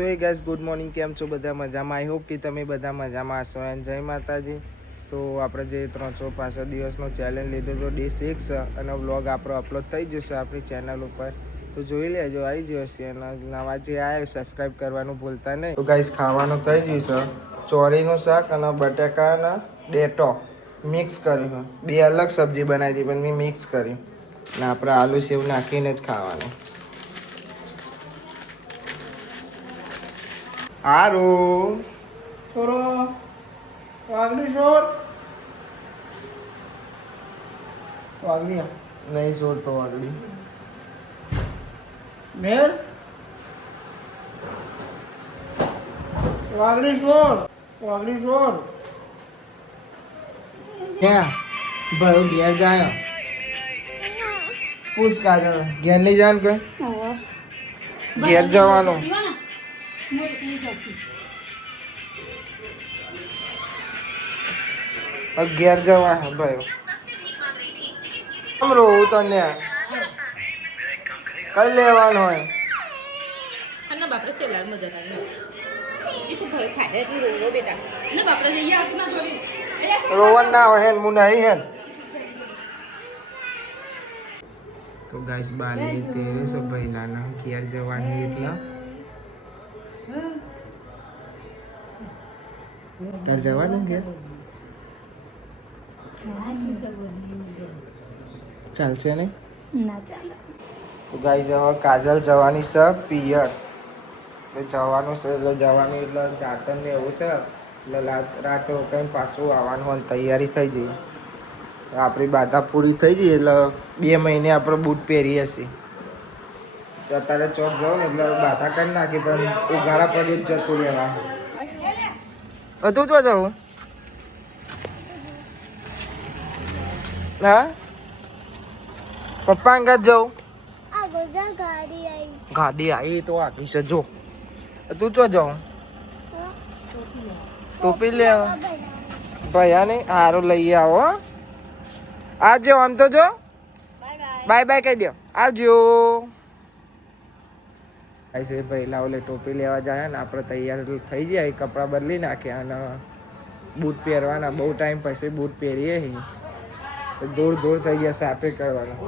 સો એ guys good morning, કેમ છો બધા મજામાં? આઈ હોપ કે તમે બધા મજામાં હશો. એન્ડ જય માતાજી. તો આપણે જે 365 દિવસનો ચેલેન્જ લીધો તો ડે 6 અને વ્લોગ આપણો અપલોડ થઈ જશે આપણી ચેનલ ઉપર, તો જોઈ લેજો. આવી જશે અને નવા જે આવે સબસ્ક્રાઈબ કરવાનું ભૂલતા નહીં. તો ગાઈસ ખાવાનું થઈ ગયું છે, ચોરીનું શાક અને બટાકાના ડેટો મિક્સ કર્યું. બે અલગ સબ્જી બનાવી હતી પણ મેં મિક્સ કરી અને આપણે આલુ સેવ નાખીને જ ખાવાનું. હારું થોડો વાગડી શોર વાગડી નહીં છોડતો વાગડી મેર વાગડી શોર ક્યાં ભાઈ ઘેર જાય પૂછ કાજલ ઘેર નહીં જાય કે ઘેર જવાનું. ઘેર જવા ભાઈ આમ રોવું તને કઈ લેવાનું હોય. રોવન ના હોય હેન હું નહીં હેન. તો ગાઈસ બાલી તેરે સો ભાઈલાના ઘેર જવાનું એટલે તાર જવાનું ઘેર ચાલશે નહીં ના ચાલે. તો ગાઈસ હવે કાજલ જવાની છે પિયર, એટલે જવાનું છે એટલે જવાનું એટલે જાતન ને એવું છે એટલે રાતે કઈ પાછું આવવાનું હોય તૈયારી થઈ જઈએ. આપણી બાધા પૂરી થઈ ગઈ એટલે 2 મહિને આપણે બૂટ પહેરીએ છીએ. તો અત્યારે ચોક જાઉં ને એટલે બાધા કરી નાખી પણ ઉઘાડા પગે જ જતું રહેવા. તું તો જવું હા પપ્પા અંગત જાઉં. ગાડી આવી તો આગી છે જો. તું ચો જાઉં ટોપી લે ભૈયા ને હારું લઈ આવો. આવજો આમ તો જો બાય બાય કહી દો આવજો. ऐसे પહેલા ઓલે ટોપી લેવા જાય ને આપણે તૈયાર થઈ જાય, કપડાં બદલી નાખ્યા અને બૂટ પહેરવાના. બહુ ટાઈમ પછી બૂટ પહેરીએ દૂર થઈ ગયા સાપે કરવાના.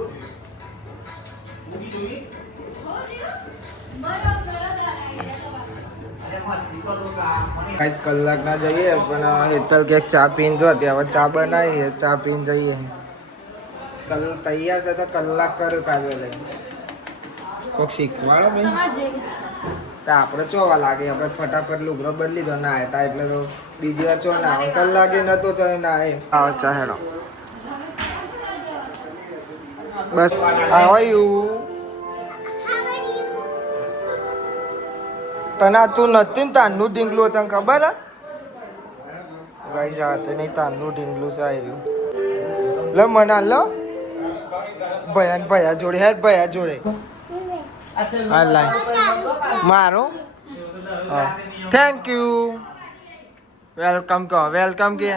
કલાક ના જઈએ પણ હેતલ કે ચા પીને જો હવે ચા બનાવીએ, ચા પીને જઈએ. તૈયાર છે તો કલાક કર્યો કાજલે કોક શીખવાડો બેન. તો આપણે ચોવા લાગે આપણે ફટાફટ લુગડો બદલી દો ના હતા એટલે તો બીજી વાર ચો ના આવે. કલાકે નતો તો ના એ આવો ચાહેડો બસ આવ્યું. તને તું નથી ને તાનનું ઢીંગલું તને ખબર હે ગાઈ જાતે નહીં તાનનું ઢીંગલું છે આવ્યું. લો મના લો ભયા જોડે હે ભયા જોડે હા લાય મારો હા થેન્ક યુ વેલકમ કહો વેલકમ કે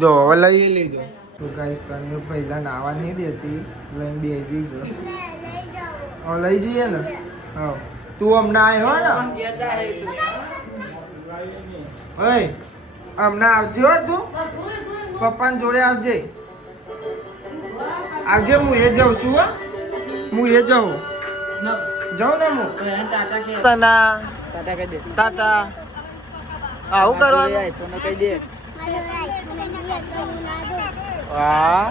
જો હવે લઈ લીધો. તો ગાઈસ તને પહેલા નાવા નહીં દેતી લઈને બેસી છે. હવે લઈ જઈએ ને. હા તું હમણાં આવ્યો ને ઓય હમણાં આવજે હો તું પપ્પાને જોડે આવજે હું એ જાઉં છું હો હું એ જાઉં ને હું ટાટા આવું કરવાનું. હા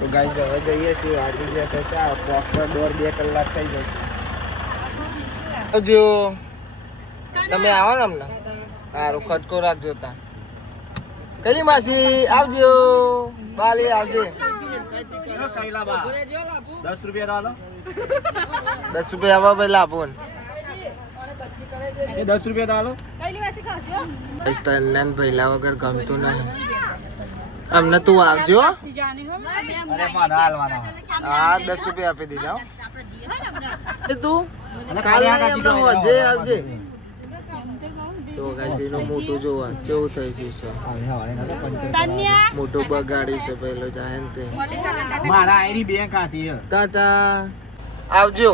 તો ગાઈસ હવે જઈએ છીએ. વાગી જશે ચા પ્રોપર 1.5-2 કલાક થઈ જશે. જો તમે આવો ને હમણાં સારું ખટકો રાખજો. તા કઈ માસી આવજો બાલી આવજે. 10 રૂપિયા 10 રૂપિયા આવો ભાઈ લાભો ને 10 રૂપિયા ડાલો. તને ભૈલા વગર ગમતું નહીં અમને. તું આવજો. હા 10 રૂપિયા આપી દીધા. તું કાલે આવજે. તો ગાઈસ મોટું જોવા કેવું થઈ ગયું છે. મોટું બગાડી છે પેલો જાય ને તે. મારા આઈડી બેંક આતી ટાટા આવજો.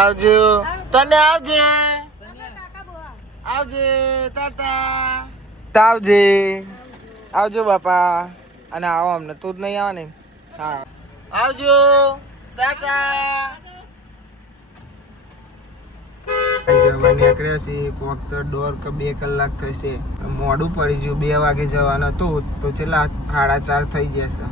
આવજો તને આવજે આવજે તાતા આવજે આવજો બાપા અને આવો અમને તું જ નહીં આવે ને હા આવજો તાતા જવા નીકળ્યા છીએ ફક્ત 1.5 કે 2 કલાક થશે મોડું પડી ગયું 2 વાગે જવાનું હતું તો છેલ્લા 4:30 થઈ જશે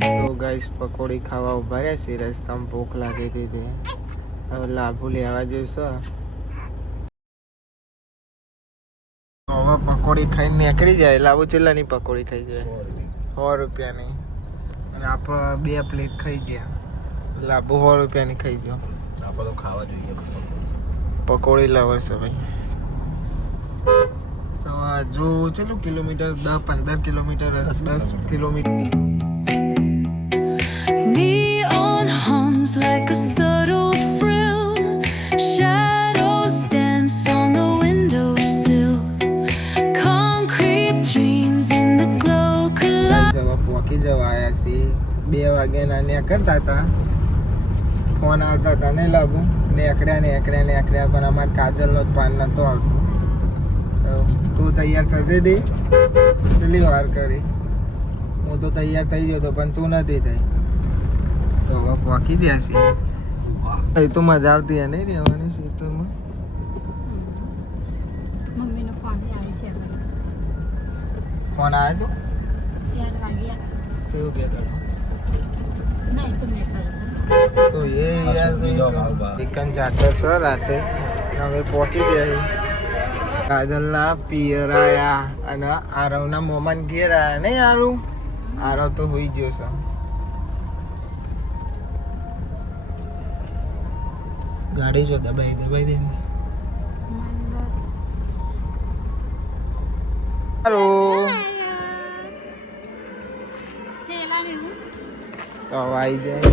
તો ગાઈસ પકોડી ખાવા ઉભા રહ્યા છે રસ્તામાં ભૂખ લાગી હતી તે હવે લાભુ લેવા જઈશું હવે પકોડી ખાઈને નીકળી જાય લાભુ છેલ્લાની પકોડી ખાઈ જાય 100 રૂપિયાની અને આપણે 2 પ્લેટ ખાઈ ગયા લાભુ 100 રૂપિયાની ખાઈ ગયો આપણે તો ખાવા જોઈએ પકોડી લવર છે ભાઈ તો જો ચલો kilometre 10-15 kilometre 10 kilometre Neon hums like a subtle thrill. Shadows dance on the windowsill. Concrete dreams in the glow collide. જવા પોકી જવા આવ્યા છીએ 2 વાગ્યાના નીકળતા હતા ફોન આવતા હતા ને લાભુ નીકળ્યા પણ અમારે કાજલનો જ પાન નતો આવતો તો તું તૈયાર થઈ દે ચલી વાર કરી હું તો તૈયાર થઈ ગયો હતો પણ તું નથી થઈ તો હવે પોકી ગયા છીએ એ તો મજા આવતી હે નહીં રહેવાની ખેતરમાં મમ્મીનો ફોન આવે છે ફોન આવ્યો 4 વાગ્યા તો તેવું કહેતા નહીં તો મેં કર્યું તો એ યાર ચિકન ચાટર છે રાતે હવે પોકી જાય કાજલના પિયર આયા અને આરવના મોમાન ઘેર આયા નહીં આરવ તો હોઈ ગયો છે ગાડી જો દબાઈ દે હાલો થેલા ને હું તો આવી જાય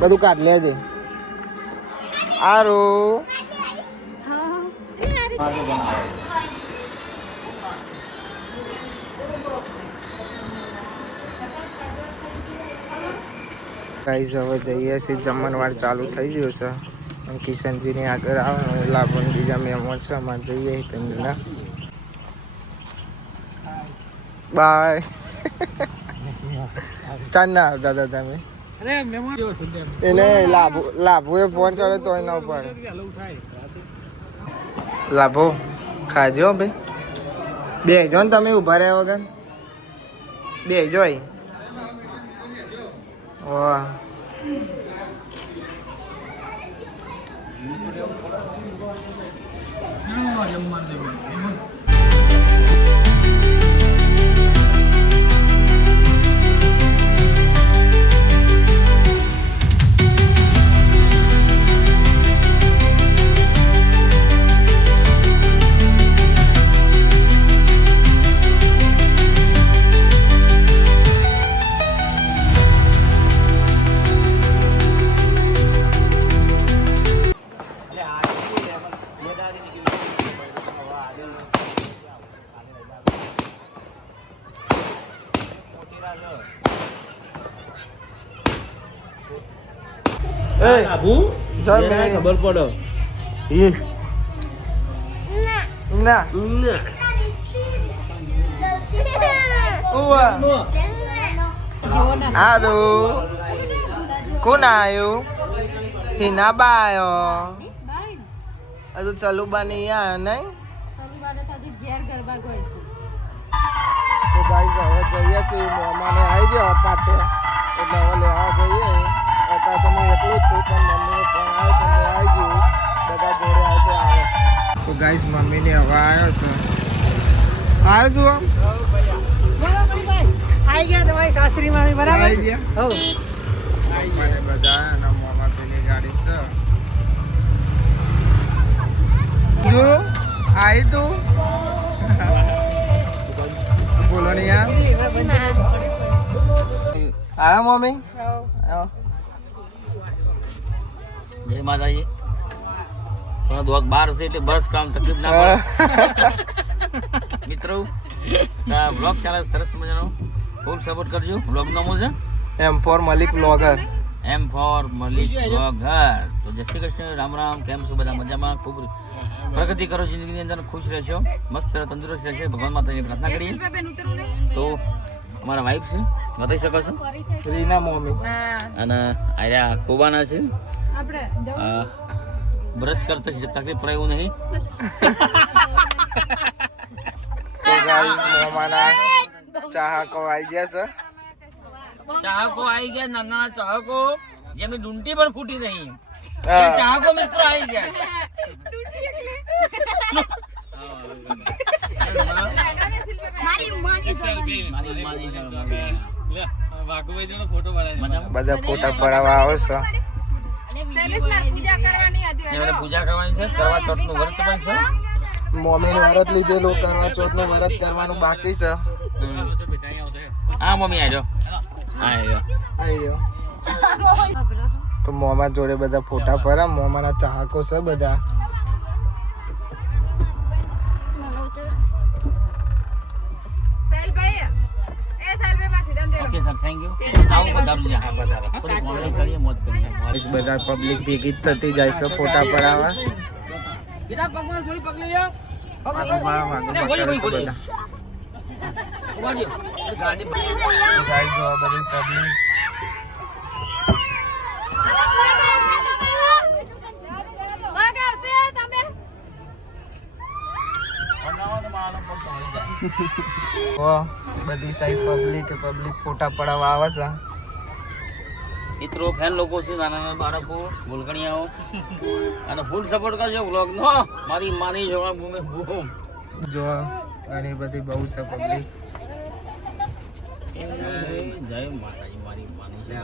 બધું કાઢ લેજે આરો ગાઈસ હવે જઈએ છીએ જમણવાર ચાલુ થઈ ગયો છે અને કિશનજીની આગળ આવે લાભન બીજા મહેમાન છે અમારે જોઈએ તેમના બાય ચાંદ ના આવતા હતા તમે એને લાભુએ ફોન કર્યો તો એના ઉપર લાભો ખાજો ભાઈ બેજો ને તમે ઉભા રહ્યા વગર બેજો વાહ ખબર પડો ના હાલો કોણ આયો હિના બા આયો હજુ ચલુ બની યા નહીં તો ગાઈસ હવે જઈએ છીએ મહેમાનો આવી ગયા પાટે એટલે હવે લેવા જઈએ અત્યારે તો હું એકલું જ છું પણ મમ્મીનો ફોન આવ્યો તો હું આવી જઉં બધા જોડે આવે તો ગાઈસ મમ્મીને હવે આવ્યો છે આવ્યો છું આવી ગયા તમારી સાસરી માં બરાબર આવી ગયા મને બધા અને મોમાં પેલી ગાડી છે જો આવી તું બોલો ને યાર આવ્યો મમ્મી જય માતાજી થોડા દોક બાર છે એટલે બરસ કામ તકલીફ ના પડે મિત્રો બ્લોગ ચાલે સરસ મજાનો ફૂલ સપોર્ટ કરજો. બ્લોગ નામ છે M4 Malik vlogger. M4 Malik vlogger. તો જય શ્રી કૃષ્ણ, રામ રામ. કેમ છો બધા? મજામાં? ખૂબ પ્રગતિ કરો જિંદગીની અંદર, ખુશ રહેશો, મસ્ત રહો, તંદુરસ્ત રહેશે, ભગવાન માતાની પ્રાર્થના કરીએ. તો અમારા વાઈફ છે, બતાવી શકો છો, રીના મોમી અને આર્યા કોબાના છે. બ્રશ કરતા તકલીફ પડે એવું નહીં. તો ગાઈસ મોમાના ચાહકો આવી ગયા છે. ચાહકો આવી ગયા, નાના ચાહકો જેમની ડુંટી પણ ફૂટી નહીં. હા. ચાહકો મિત્રો આવી ગયા. બધા ફોટા પડાવવા આવે છે. એમને પૂજા કરવાની છે, કરવા ચોથનું વ્રત પણ છે. મમ્મીનું વ્રત લીધેલું, કરવા ચોથનું વ્રત કરવાનું બાકી છે. હા મમ્મી આવ્યો. હા આવ્યો. આઈ ગયો. તો મોમા જોડે બધા ફોટા પડા. મોમાના ચાહકો છે બધા. Okay sir, thank you. આવો પધારજો. હા પધારો. થોડી મોજ કરીએ, મોજ કરીએ. બધા પબ્લિક ભેગી જ થતી જાય છે ફોટા પડાવવા. બેટા પગમાં થોડી પગ લઈ જાઓ. વાગોમાં કરે છે બધા. ઉભા રહ્યો. ગાડી ગાઈ જો આ બધી પબ્લિક. ઓ બધી સાઈડ પબ્લિક ફોટા પડાવવા આવે છે. મિત્રો ફેન લોકો છે, નાના નાના બાળકો, ભૂલકણિયાઓ, અને ફૂલ સપોર્ટ કરજો વ્લોગ નો. મારી માની જોવા ભૂમે ભૂમ. જો ઘણી બધી બહુ છે પબ્લિક. જય માતાજી, મારી માની છે.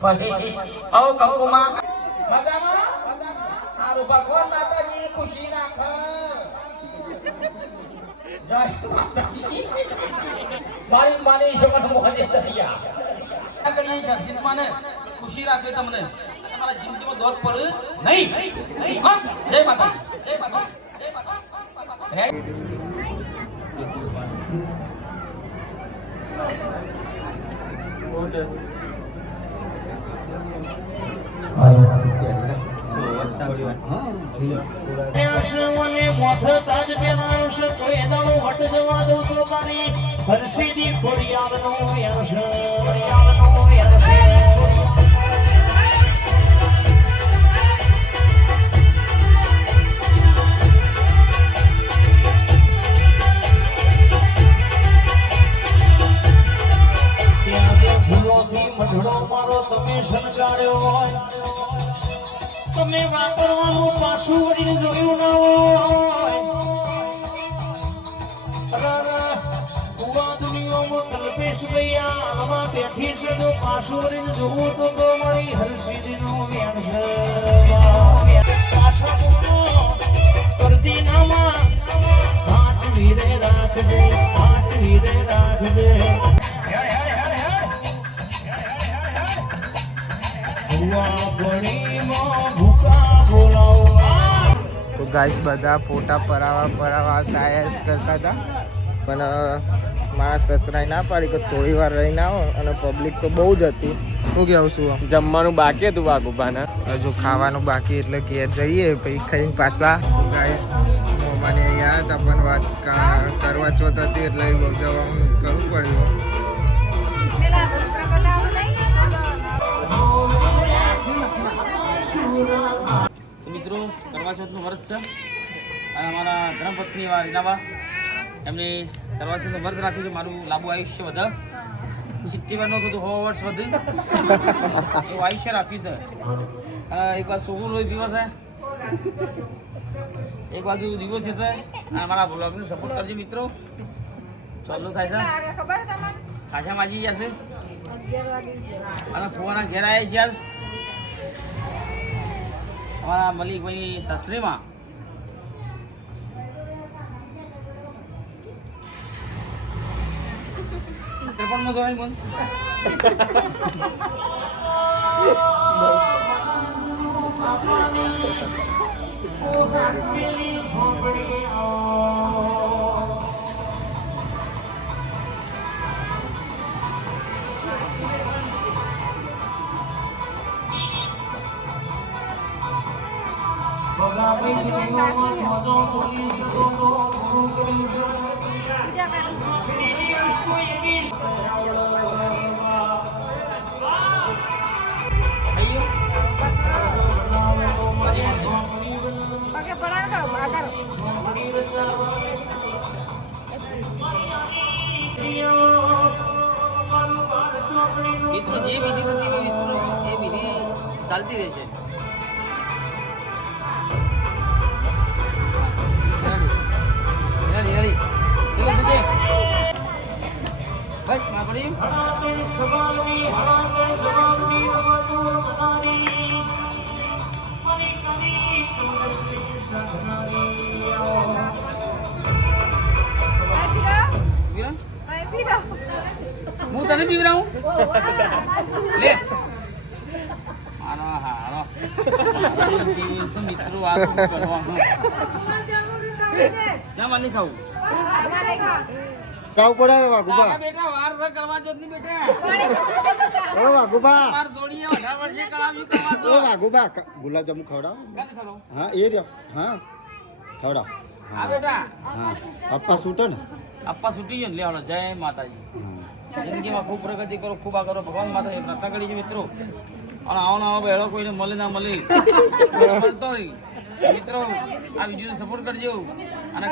આવો કંકુમાં મજામાં સારું ભગવાન માતાજી ખુશી રાખે જય માતાજી મારી માની શમન મોહને દરિયા આ કરીએ છે સિદ્ધમાને ખુશી રાખે તમને તમારા જિંદગીમાં દોષ પડે નહીં હા જય માતાજી જય માતાજી જય માતાજી તમે વાપરવાનું પાછું વળીને જોયું ના હોય દુનિયામાં કલ્પેશ ભૈયા આમાં બેઠી છે જો પાછું વળીને જોવું તો મારી હરસિદ્ધિનું વ્યાણ છે પાછા કરતી નામાં પાંચ વીરે રાખજે તો ગાઈસ બધા ફોટા પરાવા ટાયર્સ કરતા હતા પણ મારા સસરાએ ના પાડી કે થોડી વાર રહીને આવો અને પબ્લિક તો બહુ જ હતી શું કહેવું છું જમવાનું બાકી હતું વાઘુબાના હજુ ખાવાનું બાકી એટલે ઘેર જઈએ પછી ખાઈને પાછા ગાઈસ મને યાદ હતા પણ વાત કરવા ચોથ હતી એટલે જવાનું કરવું પડ્યું મિત્રો કરવા ચોથનું વર્ષ છે અને અમારા ધર્મપત્ની એવા રીનાબા એમને કરવા ચોથનું વ્રત રાખ્યું છે મારું લાંબુ આયુષ્ય વધે 70 વર્ષનું હતું 100 વર્ષ વધે એવું આયુષ્ય રાખ્યું છે એક બાજુ સોગું લોહી પીવા છે એક બાજુ દિવસ છે અને અમારા બ્લોગને સપોર્ટ કરજો મિત્રો ચાલુ થાય છે ખાસા માજી જશે અને ફોવાના ઘેર આવ્યા છે આજ અમારા મલિકભાઈ સાસરીમાં ત્રિપણમાં જોવાય કોણ મિત્રો જે વિધિ થતી હોય મિત્રો એ વિધિ ચાલતી રહેશે બસ માપડી હું તને પીવડાવું લે આનો હારો મિત્રો આ કરવાનું ના મને ખાવું કાવ પડે વાઘુબા બેટા વાર ર કરવા જોત ની બેટા ઓ વાઘુબા માર છોડીએ 18 વર્ષે કરાવ્યું કરવા ઓ તો વાઘુબા ગુલાબજામુ ખવડાવ કાને ખાલો હા એ રહ્યો હા ખવડાવ આ બેટા હા પપ્પા છૂટો ને અપ્પા છૂટી ગયો ને લેવાનો જય માતાજી જિંદગીમાં ખૂબ પ્રગતિ કરો ખૂબ આગળ વધો. ભગવાન માતાજી પ્રાર્થના કરી છે મિત્રો અને આવો નવો બેડો કોઈને મળે ના મળે મળતો નહીં. મિત્રો આ વિડીયોને સપોર્ટ કરજો અને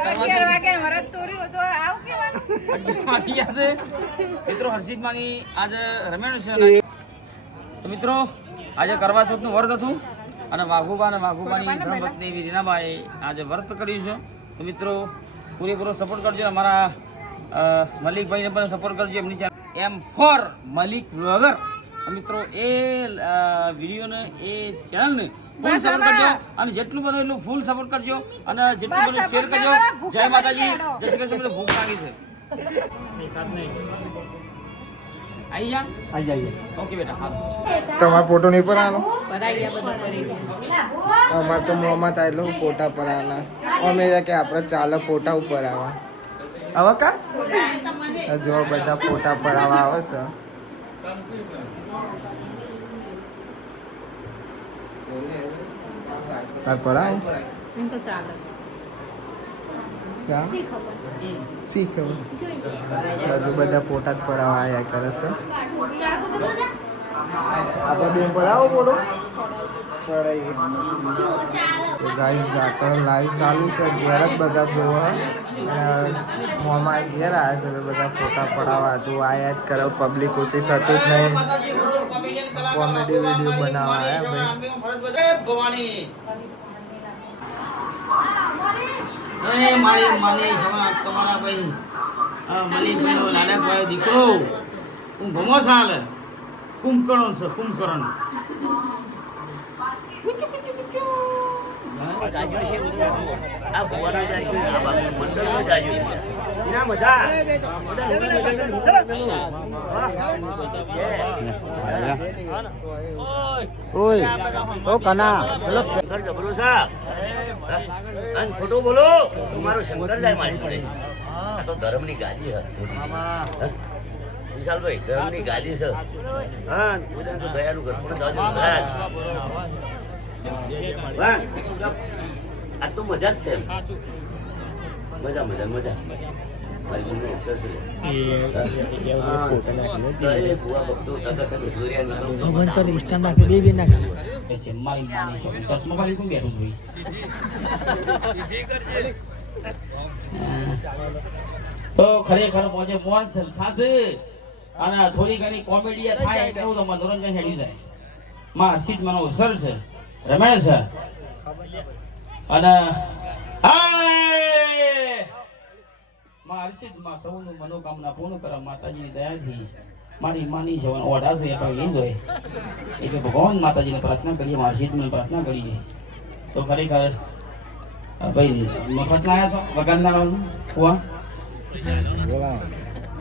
મિત્રો હર્ષિત માની આજે રમેણ છે તો મિત્રો આજે કરવા ચોથનું વ્રત હતું અને વાઘુબા અને વાઘુબાની ધર્મપત્ની એવી રીનાબાએ આજે વ્રત કર્યું છે. તો મિત્રો પૂરેપૂરો સપોર્ટ કરજો. અમારા મલિકભાઈને પણ સપોર્ટ કરજો. એમની ચેનલ M4 મલિક વ્લોગર મિત્રો એ વિડીયોને એ ચેનલને ફૂલ સપોર્ટ કરજો અને જેટલું બને એટલું ફૂલ સપોર્ટ કરજો અને જેટલું બને શેર કરજો. જય માતાજી, જય શ્રી કૃષ્ણ. મને ભૂખ લાગી છે. આવી જા. ઓકે બેટા, હા. તમારા ફોટો નહીં પડાવવાનો? અમારે તો મોમાં થાય એટલે ફોટા પડાવવાના. અમે કે આપણે ચાલે ફોટા ઉપર આવવા. હવે કા જો બધા ફોટા પડાવવા આવે છે. તાર પડાવ ક્યાં શી ખબર હજુ બધા ફોટા જ પડાવવા આવ્યા કરે છે. આપણે બેન પડાવો ફોટો પડાવી. તો ગાઈસ જાતર લાઈવ ચાલુ છે. ઘેર જ બધા જોવા અને મોમાં ઘેર આવ્યા છે તો બધા ફોટા પડાવવા હજુ આયા જ કરે. પબ્લિક ઓછી થતી જ નહીં. કોમેડી વિડીયો બનાવવા આવ્યા ભાઈ. મારી માની તમારા ભાઈ મનીષભાઈનો લાડકભાઈ દીકરો હું ભમો સાલ કુંભકર્ણ છે. કુંભકર્ણ ખોટું બોલો મારો શંકર જાય મારી જોડે. આ તો ધર્મની ગાદી હતી વિશાલભાઈ, ધર્મની ગાદી છે. હા તો દયાનું ઘર પણ આ તો મજા જ છે. મજા મજા મજા. તો ખરેખર મોજે મોજ સાથે અને થોડી ઘણી કોમેડી થાય એવું તો મનોરંજન હેડી જાય. માં હર્ષિત માનો સર છે, રમેશ છે અને માં હર્ષિત માં સૌનું મનોકામના પૂર્ણ કરવા માતાજીની દયાથી મારી માની જવાનો ઓઢા છે આપણે લઈ જોઈએ. એટલે ભગવાન માતાજીને પ્રાર્થના કરીએ, હર્ષિતને પ્રાર્થના કરીએ. તો ખરેખર ભાઈ મફત લાયા છો વગાડનાર કુવા?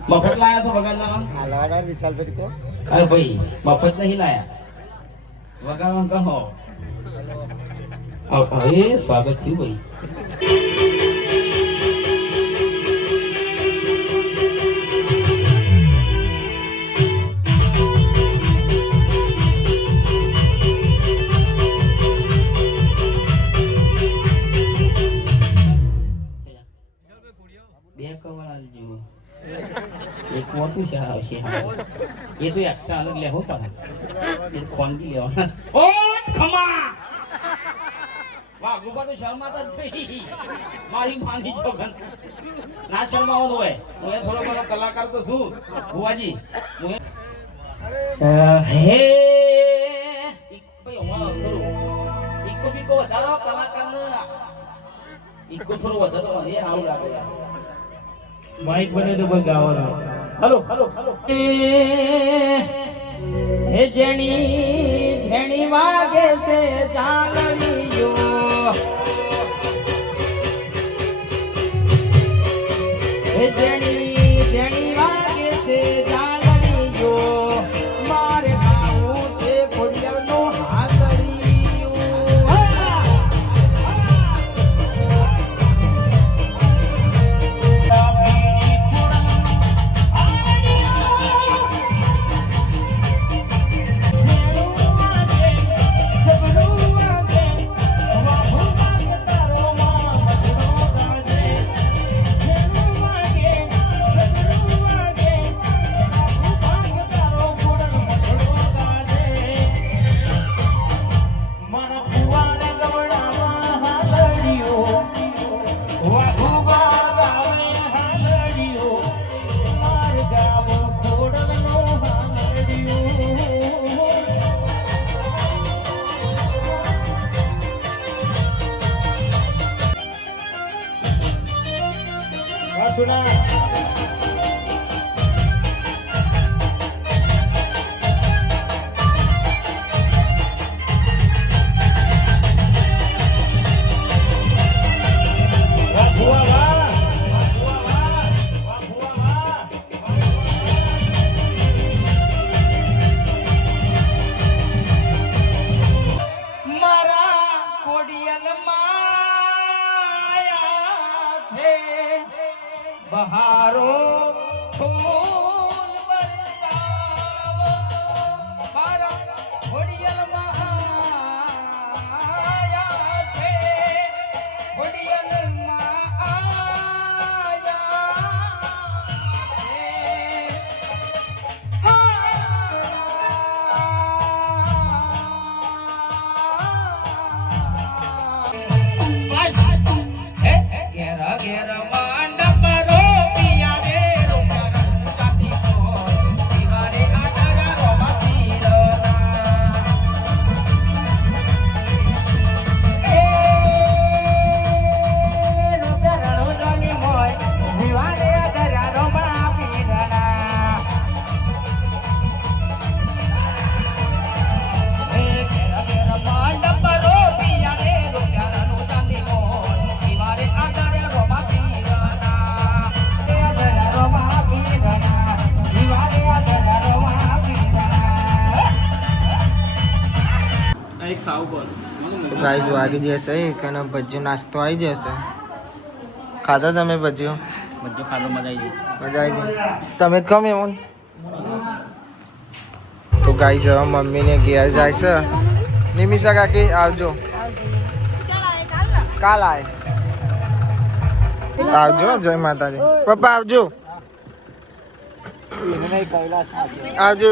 મફત લાયા છો વગાડનાર? અરે ભાઈ મફત નહીં લાયા, વગાડવાનું કહો. હવે સ્વાગત થયું ભાઈ. બે કવર જેવું એક મોટું છે આવશે. એ તો એકટા અલગ લેવો પડે. એ ખોંડી લેવાના. ઓ ખમા વાહ ગુબા તો શર્માતા જ નહીં. મારી માની છોકન ના શર્માવાનું હોય. હું એ થોડો ઘણો કલાકાર તો છું ભુવાજી. હે ભાઈ હું થોડું ઇકો બીકો વધારો કલાકાર ઇકો થોડું વધારો એ આવું લાગે. માઇક બને તો કોઈ ગાવાનો. Hello hello hello. હે જેણી જેણી વાગે છે ચાલણીઓ. હે જેણી જેણી વાગે છે ચાલણીઓ. મારે ગાવું છે ખોડિયાનો હાથડીઓ. મારો ફૂલ બરસાવો મારા ખોડિયાલમાં આયા છે ખોડિયાલમાં ઘેરા ઘેરા માંડપ રો પિયા રે રોકારા જાતી તો દિવારે આધારા રોમાતી એ રોકારા રોજાની મોય દિવારે આધારા રોમાતી દના એ ઘેરા ઘેરા માંડપ રો પિયા રે રોકારા રોજાની મોય દિવારે આધારા રોમાતી તો ગાઈસ વાગી જશે કે ભજીયો નાસ્તો આવી જશે ખાધા તમે ભજીયો બધું ખાધો મજા આવી મજા આવી ગઈ તમે જ ગમે એમ તો ગાઈસ હવે મમ્મીને ઘેર જાય છે નિમિષા કાકી આવજો કાલ આય આવજો જય માતાજી પપ્પા આવજો આવજો